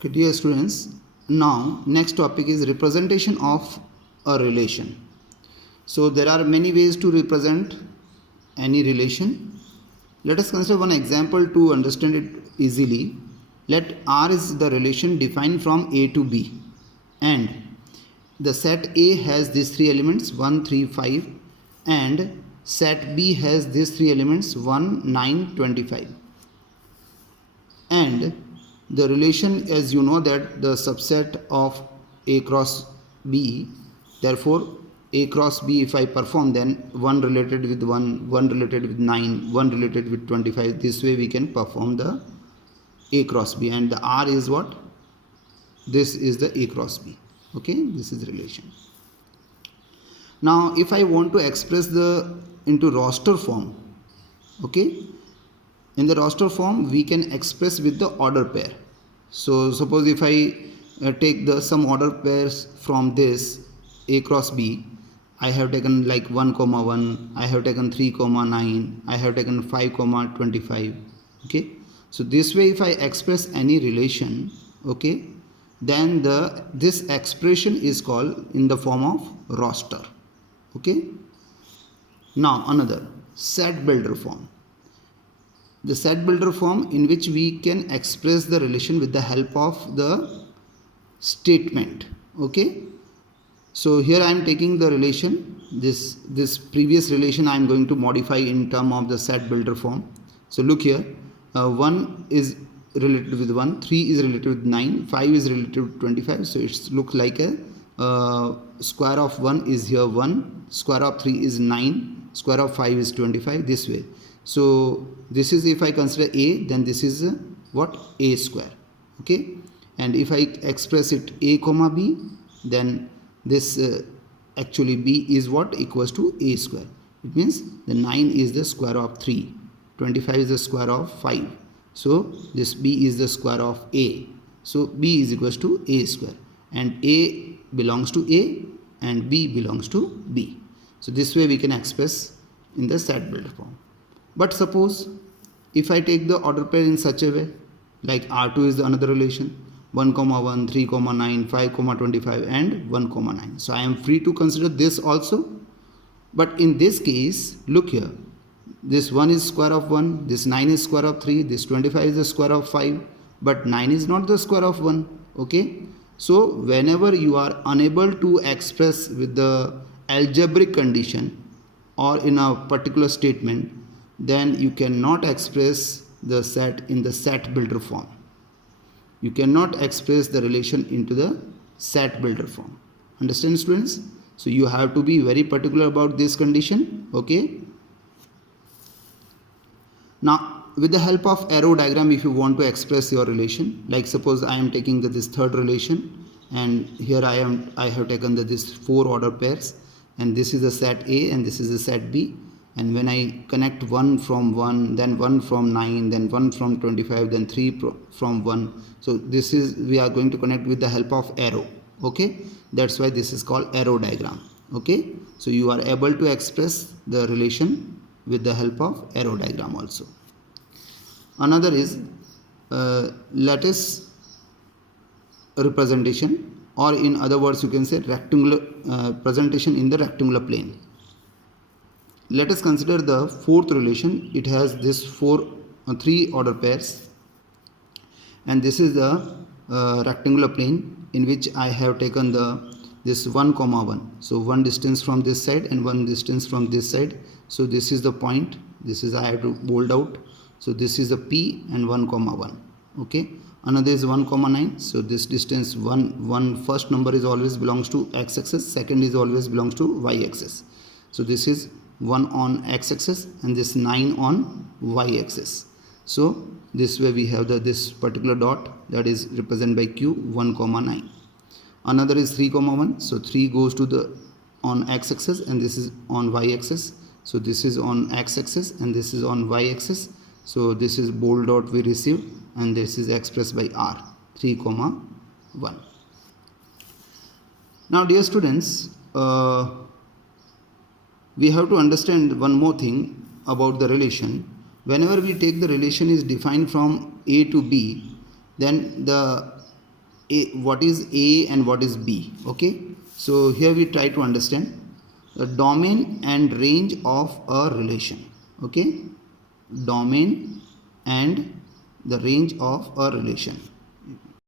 Okay, dear students, now next topic is representation of a relation. So there are many ways to represent any relation. Let us consider one example to understand it easily. Let R is the relation defined from A to B, and the set A has these three elements 1, 3, 5, and set B has these three elements 1, 9, 25. And the relation, as you know, that the subset of A cross B, therefore A cross B, if I perform, then 1 related with 1, 1 related with 9, 1 related with 25. This way we can perform the A cross B, and the R is what? This is the A cross B. Okay, this is relation. Now if I want to express the into roster form, okay, in the roster form we can express with the order pair. So suppose if I take the some order pairs from this A cross B, I have taken like 1 comma 1, I have taken 3 comma 9, I have taken 5 comma 25. Okay, so this way if I express any relation, okay, then this expression is called in the form of roster. Okay, now another set builder form. The set builder form in which we can express the relation with the help of the statement. Okay, so here I am taking the relation, this previous relation I am going to modify in term of the set builder form. So look here, 1 is related with 1, 3 is related with 9, 5 is related with 25. So it's look like a square of 1 is here 1, square of 3 is 9, square of 5 is 25, this way. So this is, if I consider A, then this is what? A square. Okay, and if I express it A comma B, then this actually B is what? Equals to A square. It means the 9 is the square of 3, 25 is the square of 5. So this B is the square of A. So B is equals to A square, and A belongs to A and B belongs to B. So this way we can express in the set builder form. But suppose if I take the order pair in such a way, like R2 is the another relation, 1 comma 1, 3 comma 9, 5 comma 25 and 1 comma 9. So I am free to consider this also. But in this case, look here, this 1 is square of 1, this 9 is square of 3, this 25 is the square of 5, but 9 is not the square of 1. Okay, so whenever you are unable to express with the algebraic condition or in a particular statement, then you cannot express the set in the set builder form. You cannot express the relation into the set builder form. Understand, students? So you have to be very particular about this condition. Okay, now with the help of arrow diagram, if you want to express your relation, like suppose I am taking this third relation, and here I have taken this 4 order pairs, and this is the set A and this is the set B. And when I connect 1 from 1, then 1 from 9, then 1 from 25, then 3 from 1. So this is, we are going to connect with the help of arrow. Okay, that's why this is called arrow diagram. Okay, so you are able to express the relation with the help of arrow diagram also. Another is lattice representation, or in other words you can say rectangular presentation in the rectangular plane. Let us consider the fourth relation. It has this 3 order pairs, and this is the rectangular plane in which I have taken this 1 comma 1. So one distance from this side and one distance from this side. So this is the point. This is, I have to bold out. So this is the P and 1 comma 1. Okay. Another is 1 comma 9. So this distance 1 first number is always belongs to x-axis. Second is always belongs to y-axis. So this is 1 on x-axis and this 9 on y-axis. So this way we have this particular dot that is represented by Q, 1 comma 9. Another is 3 comma 1. So 3 goes to the on x-axis and this is on y-axis. So this is on x-axis and this is on y-axis. So this is bold dot we received, and this is expressed by R, 3 comma 1. Now dear students, we have to understand one more thing about the relation. Whenever we take the relation is defined from A to B, then the what is A and what is B. Okay, so here we try to understand the domain and range of a relation. Okay, domain and the range of a relation.